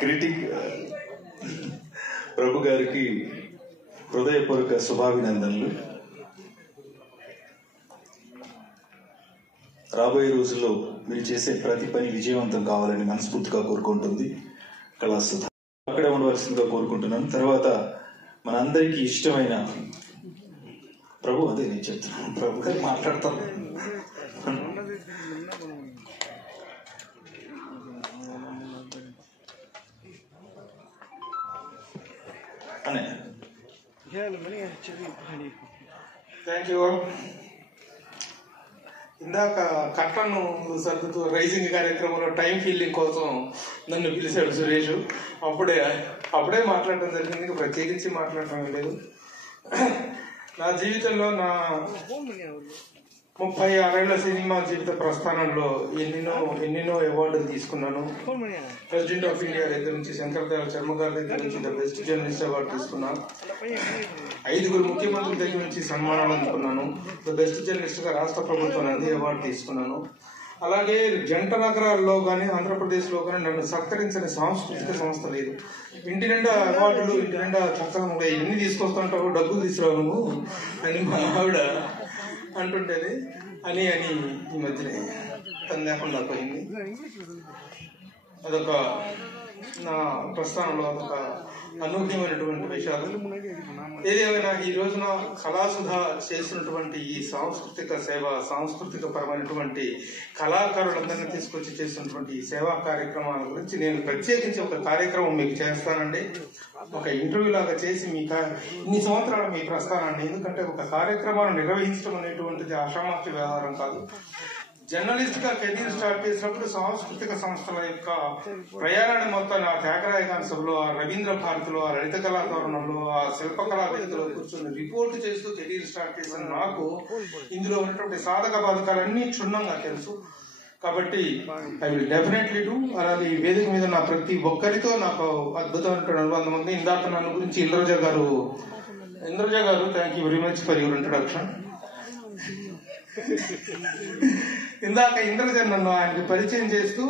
Critic ప్రభు గారికి హృదయపూర్వక శుభాభినందనలు. రాబోయే రోజుల్లో మీరు చేసే ప్రతి పని విజయవంతం కావాలని మనస్ఫూర్తిగా కోరుకుంటుంది కళాసుధ. అక్కడే ఉండవలసిందిగా కోరుకుంటున్నాను. తర్వాత మనందరికీ ఇష్టమైన ప్రభు, అదే నేను చెప్తున్నాను, ప్రభు గారు మాట్లాడతాను. Thank you. ఇందాక కట్టను సర్దుతూ రైజింగ్ కార్యక్రమంలో టైం ఫీలింగ్ కోసం నన్ను పిలిచాడు సురేష్. అప్పుడే మాట్లాడటం జరిగింది, ప్రత్యేకించి మాట్లాడటం లేదు. నా జీవితంలో నా 36 సినిమా జీవిత ప్రస్థానంలో ఎన్నెన్నో అవార్డులు తీసుకున్నాను. ప్రెసిడెంట్ ఆఫ్ ఇండియా దగ్గర నుంచి, శంకర్ దయాళ్ శర్మ గారి దగ్గర నుంచి ద బెస్ట్ జర్నలిస్ట్ అవార్డు తీసుకున్నాను. 5 ముఖ్యమంత్రుల దగ్గర నుంచి సన్మానాలు అందుకున్నాను. ద బెస్ట్ జర్నలిస్ట్ గా రాష్ట్ర ప్రభుత్వం నంది అవార్డు తీసుకున్నాను. అలాగే జంట నగరాల్లో కానీ ఆంధ్రప్రదేశ్లో కానీ నన్ను సత్కరించని సాంస్కృతిక సంస్థ లేదు. ఇంటి నిండా అవార్డులు, ఇంటి నిండా చక్కగా ఎన్ని తీసుకొస్తుంటావు, డబ్బులు తీసుకురావు నువ్వు అని మా ఆవిడ అంటుంటేది అని ఈ మధ్యనే తను లేకుండా పోయింది. అదొక నా ప్రస్థానంలో అదొక అనూహ్యమైనటువంటి విషయాలు. ఏదేమైనా ఈ రోజున కళాసుధ చేసినటువంటి ఈ సాంస్కృతిక సేవ, సాంస్కృతిక పరమైనటువంటి కళాకారులందరినీ తీసుకొచ్చి చేస్తున్నటువంటి ఈ సేవా కార్యక్రమాల గురించి నేను ప్రత్యేకించి ఒక కార్యక్రమం మీకు చేస్తానండి. ఒక ఇంటర్వ్యూ లాగా చేసి ఇన్ని సంవత్సరాల మీ ప్రస్థానాన్ని, ఎందుకంటే ఒక కార్యక్రమాన్ని నిర్వహించడం అనేటువంటిది ఆషామాషి వ్యవహారం కాదు. జర్నలిస్ట్ గా కెరీర్ స్టార్ట్ చేసినప్పుడు సాంస్కృతిక సంస్థల యొక్క ప్రయాణాన్ని మొత్తం ఆ త్యాగరాయ సభలో, ఆ రవీంద్ర భారతిలో, ఆ లలిత కళాతోరణంలో, ఆ శిల్పకళా వేదికలో కూర్చొని రిపోర్ట్ చేస్తూ కెరీర్ స్టార్ట్ చేసిన నాకు ఇందులో ఉన్నటువంటి సాధక బాధకాలన్నీ క్షుణ్ణంగా తెలుసు. కాబట్టి ఐ విల్ డెఫినెట్లీ డూ. అలాగే ఈ వేదిక మీద నా ప్రతి ఒక్కరితో నాకు అద్భుతమైనటువంటి అనుబంధం ఉంది. ఇందాక నన్ను గురించి ఇంద్రజ గారు thank you very much for your introduction. ఇందాక ఇంద్రజన్ నన్ను ఆయనకి పరిచయం చేస్తూ,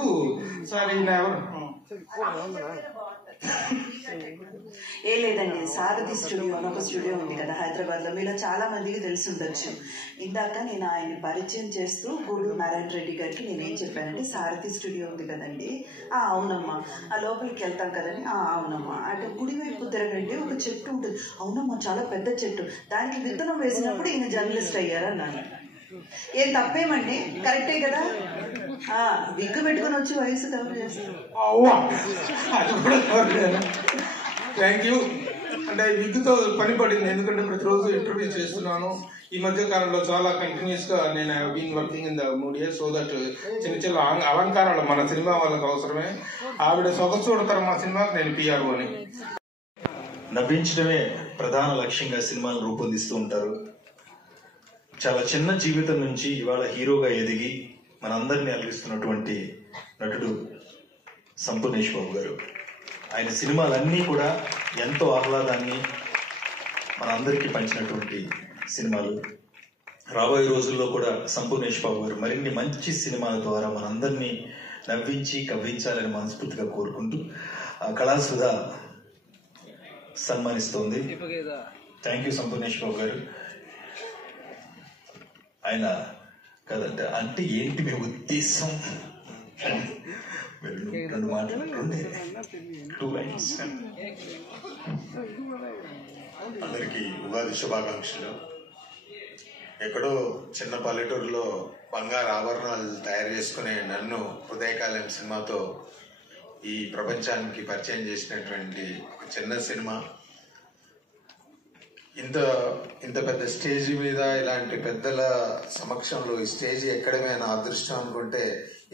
సార్ ఈయన ఎవరు? ఏ లేదండి, సారథి స్టూడియో అని ఒక స్టూడియో ఉంది కదా హైదరాబాద్ లో, మీలో చాలా మందికి తెలిసి ఉండొచ్చు. ఇందాక నేను ఆయన్ని పరిచయం చేస్తూ గూడూరు నారాయణ రెడ్డి గారికి నేనేం చెప్పానంటే, సారథి స్టూడియో ఉంది కదండి, అవునమ్మా, ఆ లోపలికి వెళ్తాం కదండి, అవునమ్మా, అంటే కుడివైపు తిరగండి ఒక చెట్టు ఉంటుంది, అవునమ్మా చాలా పెద్ద చెట్టు, దానికి విత్తనం వేసినప్పుడు ఈయన జర్నలిస్ట్ అయ్యారన్నాను. ఏం తప్పేమండి, కరెక్టే కదా. విగ్గు పెట్టుకుని వచ్చి వయసు కవర్ చేస్తాను. Thank you. అంటే విగ్గుతో పని పడింది, ఎందుకంటే ప్రతిరోజు ఇంటర్వ్యూ చేస్తున్నాను. ఈ మధ్య కాలంలో చాలా కంటిన్యూస్ గా నేను been working in the media, so that చిన్న అలంకారాలు మన సినిమా వాళ్ళకి అవసరమే. ఆవిడ సొగసు చూడతారు మా సినిమాకి, నేను పిఆర్ఓ అని. నవ్వించడమే ప్రధాన లక్ష్యంగా సినిమాలు రూపొందిస్తూ ఉంటారు. చాలా చిన్న జీవితం నుంచి ఇవాళ హీరోగా ఎదిగి మనందరినీ అలరిస్తున్నటువంటి నటుడు సంపూర్ణేష్ బాబు గారు. ఆయన సినిమాలన్నీ కూడా ఎంతో ఆహ్లాదాన్ని మనందరికీ పంచినటువంటి సినిమాలు. రాబోయే రోజుల్లో కూడా సంపూర్ణేష్ బాబు గారు మరిన్ని మంచి సినిమాల ద్వారా మనందరినీ నవ్వించి కవ్వించాలని మనస్ఫూర్తిగా కోరుకుంటూ కళాసుధ సన్మానిస్తోంది. థ్యాంక్ యూ సంపూర్ణేష్ బాబు గారు. ఆయన కదంటే అంటే ఏంటి మీ ఉద్దేశం? రెండు మాట్లాడుకోండి, 2 lines. అందరికీ ఉగాది శుభాకాంక్షలు. ఎక్కడో చిన్న పల్లెటూరులో బంగారు ఆభరణాలు తయారు చేసుకునే నన్ను హృదయకాలం సినిమాతో ఈ ప్రపంచానికి పరిచయం చేసినటువంటి ఒక చిన్న సినిమా. ఇంత పెద్ద స్టేజ్ మీద ఇలాంటి పెద్దల సమక్షంలో ఈ స్టేజ్ ఎక్కడమే నా అదృష్టం అనుకుంటే,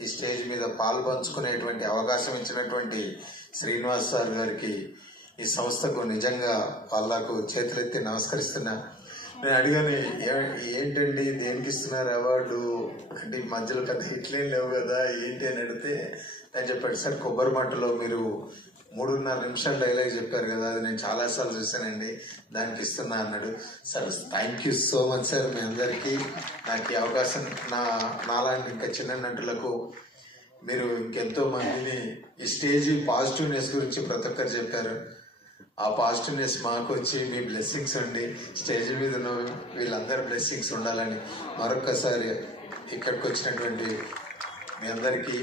ఈ స్టేజ్ మీద పాలు పంచుకునేటువంటి అవకాశం ఇచ్చినటువంటి శ్రీనివాస్ సార్ గారికి, ఈ సంస్థకు నిజంగా వాళ్ళకు చేతులెత్తి నమస్కరిస్తున్నా. నేను అడిగాను, ఏంటండి దేనికి ఇస్తున్నారు అవార్డు అంటే, మధ్యలో పెద్ద ఇట్లేం లేవు కదా ఏంటి అని అడిగితే నేను చెప్పాడు, సార్ కొబ్బరి మంటలో మీరు 3.5 నిమిషాలు డైలాగ్ చెప్పారు కదా, అది నేను చాలాసార్లు చూశానండి, దానికి ఇస్తున్నా అన్నాడు. Sir thank you so much sir. మీ అందరికీ నాకు ఈ అవకాశం, నాలాంటి ఇంకా చిన్న నటులకు మీరు ఇంకెంతో మందిని ఈ స్టేజ్ పాజిటివ్నెస్ గురించి ప్రతి ఒక్కరు చెప్పారు. ఆ పాజిటివ్నెస్ మాకు వచ్చి మీ బ్లెస్సింగ్స్ ఉండి స్టేజ్ మీద ఉన్న వీళ్ళందరి బ్లెస్సింగ్స్ ఉండాలని మరొక్కసారి ఇక్కడికి వచ్చినటువంటి మీ అందరికీ,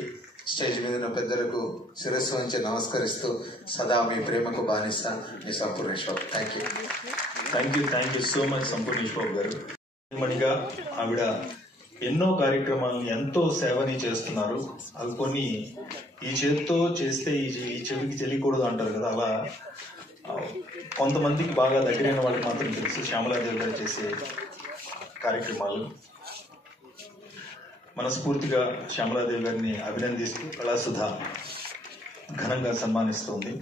స్టేజ్ మీద ఉన్న పెద్దలకు శిరస్సు వంచి నమస్కరిస్తూ సదా మీ ప్రేమకు బానిస మీ సంపూర్ణేశ్వర్. థ్యాంక్ యూ సో మచ్ సంపూర్ణేశ్వర్ గారు. మణిగా ఆవిడ ఎన్నో కార్యక్రమాలను ఎంతో సేవని చేస్తున్నారు. అవి కొన్ని ఈ చేతితో చేస్తే ఈ చెవికి తెలియకూడదు అంటారు కదా, అలా కొంతమందికి బాగా దగ్గరైన వాళ్ళకి మాత్రం తెలుసు శ్యామలాదేవి గారు చేసే కార్యక్రమాలు. మనస్ఫూర్తిగా శ్యామలాదేవి గారిని అభినందిస్తూ కళాసుధ ఘనంగా సన్మానిస్తోంది.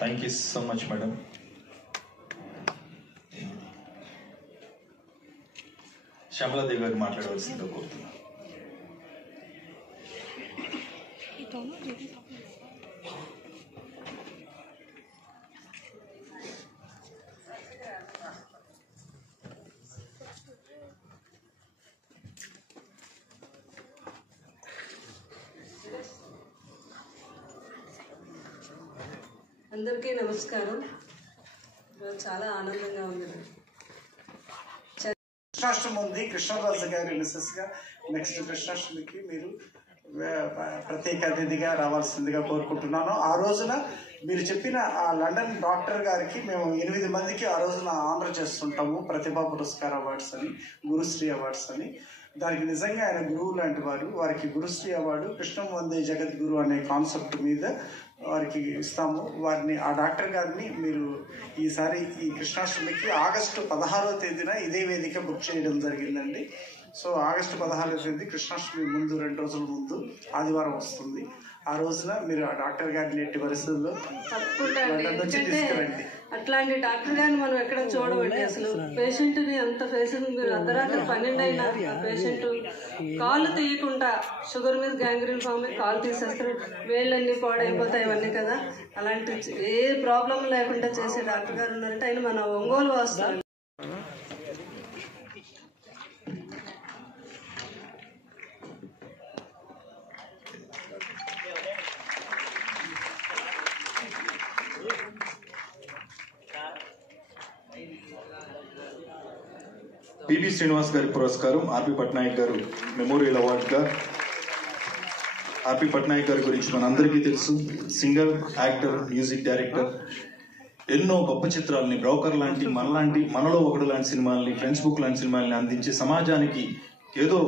Thank you so much madam. Shyamaladevi గారు మాట్లాడవలసిందిగా కోరుతున్నాను. అందరికీ నమస్కారం. చాలా ఆనందంగా ఉంది. కృష్ణాష్టమి ఉంది. కృష్ణరాజు గారి మిస్సెస్ గా నెక్స్ట్ కృష్ణాష్టమికి మీరు ప్రత్యేక అతిథిగా రావాల్సిందిగా కోరుకుంటున్నాను. ఆ రోజున మీరు చెప్పిన ఆ లండన్ డాక్టర్ గారికి మేము 8 మందికి ఆ రోజున ఆనర్ చేస్తుంటాము. ప్రతిభా పురస్కార్ అవార్డ్స్ అని, గురుశ్రీ అవార్డ్స్ అని. దానికి నిజంగా ఆయన గురువు లాంటి వారు. వారికి గురుశ్రీ అవార్డు కృష్ణం వందే జగద్గురు అనే కాన్సెప్ట్ మీద వారికి ఇస్తాము. వారిని, ఆ డాక్టర్ గారిని మీరు ఈసారి ఈ కృష్ణాష్టమికి ఆగస్టు 16వ తేదీన ఇదే వేదిక బుక్ చేయడం జరిగిందండి. సో ఆగస్టు 16వ తేదీ కృష్ణాష్టమి ముందు 2 రోజుల ముందు ఆదివారం వస్తుంది. ఆ రోజున మీరు ఆ డాక్టర్ గారిని ఎట్టి పరిస్థితుల్లో తప్పకుండా తీసుకురండి. అట్లాంటి డాక్టర్ గారిని మనం ఎక్కడ చూడవండి. అసలు పేషెంట్ ని అంత పేషెంట్ మీరు అర్ధరాత్రి 12 అయినా పేషెంట్ కాళ్ళు తీయకుండా షుగర్ మీద గ్యాంగ్రీన్ ఫామ్ కాలు తీసేస్తారు, వేళ్ళన్నీ పాడైపోతాయి ఇవన్నీ కదా. అలాంటి ఏ ప్రాబ్లం లేకుండా చేసే డాక్టర్ గారు ఉన్నారంటే ఆయన మన ఒంగోలు వాస్తారు. పిబి శ్రీనివాస్ గారి పురస్కారం ఆర్పి పట్నాయక్ గారు మెమోరియల్ అవార్డుగా. ఆర్పి పట్నాయక్ గారి గురించి మనందరికీ తెలుసు. Singer, actor, music director. ఎన్నో గొప్ప చిత్రాలని, బ్రోకర్ లాంటి, మనలో ఒకడు లాంటి సినిమాలని, ఫ్రెండ్స్ బుక్ లాంటి సినిమాలని అందించి సమాజానికి ఏదో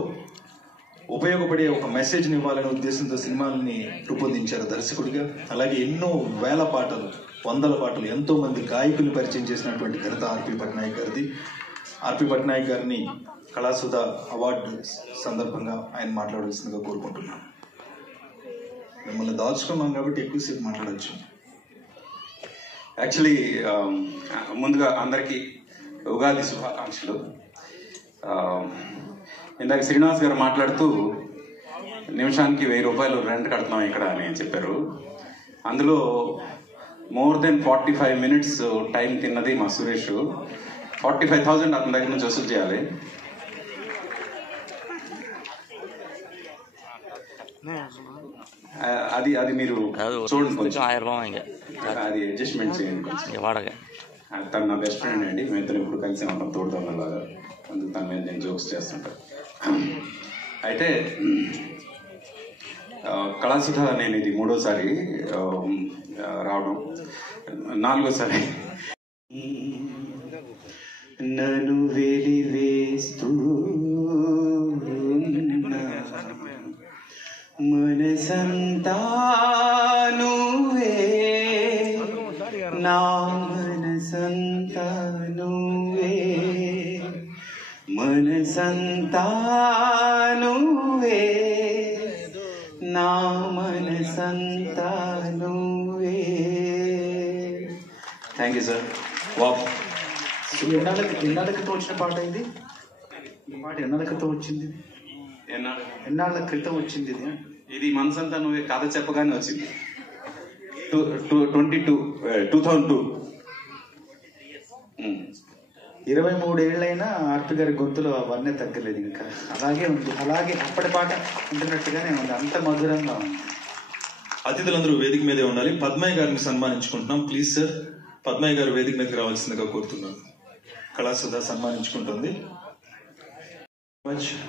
ఉపయోగపడే ఒక మెసేజ్ని ఇవ్వాలనే ఉద్దేశంతో సినిమాలని రూపొందించారు దర్శకుడిగా. అలాగే ఎన్నో వేల పాటలు, 100 పాటలు, ఎంతో మంది గాయకులు పరిచయం చేసినటువంటి ఘనత ఆర్పి పట్నాయక్ గారిది. ఆర్పి పట్నాయక్ గారిని కళాసుధ అవార్డు సందర్భంగా ఆయన మాట్లాడవలసిందిగా కోరుకుంటున్నాను. మిమ్మల్ని దాచుకున్నాం కాబట్టి ఎక్కువసేపు మాట్లాడచ్చు. యాక్చువల్లీ ముందుగా అందరికీ ఉగాది శుభాకాంక్షలు. ఇందాక శ్రీనివాస్ గారు మాట్లాడుతూ నిమిషానికి 1000 రూపాయలు రెంట్ కడుతున్నాం ఇక్కడ అని చెప్పారు. అందులో మోర్ దెన్ 45 మినిట్స్ టైం తిన్నది మా సురేష్. 45,000 అతని దగ్గర నుంచి వసూలు చేయాలి. అది మీరు చూడండి, కొంచెం అది అడ్జస్ట్మెంట్ చేయండి కొంచెం. తను నా బెస్ట్ ఫ్రెండ్ అండి, మేమిద్దరం ఇప్పుడు కలిసి ఉంటాం తోడుదొంగలాగా. అందుకు తన మీద నేను జోక్స్ చేస్తుంటాను. అయితే కళాసుధ నేను ఇది 3వసారి రావడం, 4వసారి. నన్ను వెలివేస్తూ మనసంతా నువ్వే, నా మనసంతా నువ్వే, మనసంతా నువ్వే, నా మనసంతా నువ్వే. Thank you sir. వావ్, ఎన్నాళ్ళ క్రితం వచ్చిన పాట ఇది? ఈ పాట ఎన్నాళ్ళ క్రితం వచ్చింది? ఎన్నాళ్ళ క్రితం వచ్చింది ఇది? ఇది మనసంతా నువ్వే కథ చెప్పగానే వచ్చింది. 2002. 23 ఏళ్ళైనా ఆర్పి గారి గొంతులో అవన్నీ తగ్గలేదు, ఇంకా అలాగే ఉంది. అలాగే అప్పటి పాట ఉంటున్నట్టుగానే ఉంది, అంత మధురంగా ఉంది. అతిథులందరూ వేదిక మీదే ఉండాలి. పద్మయ్య గారిని సన్మానించుకుంటున్నాం. ప్లీజ్ సార్, పద్మయ్య గారు వేదిక మీదకి రావాల్సిందిగా కోరుతున్నాను. కళాసుధ సన్మానించుకుంటుంది.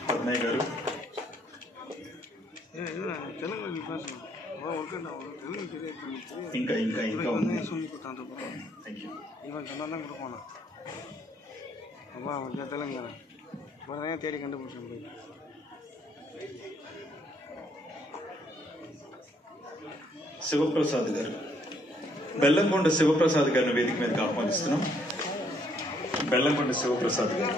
పద్మయ్య గారు. ఇంకా ఇంకా ఇంకా ఉంది. Thank you. తెలంగాణ తేడి కండుపుంటుంది. శివప్రసాద్ గారు, బెల్లంకొండ శివప్రసాద్ గారిని వేదిక మీదకి ఆహ్వానిస్తున్నాం. బెల్లంకొండ శివప్రసాద్ గారు.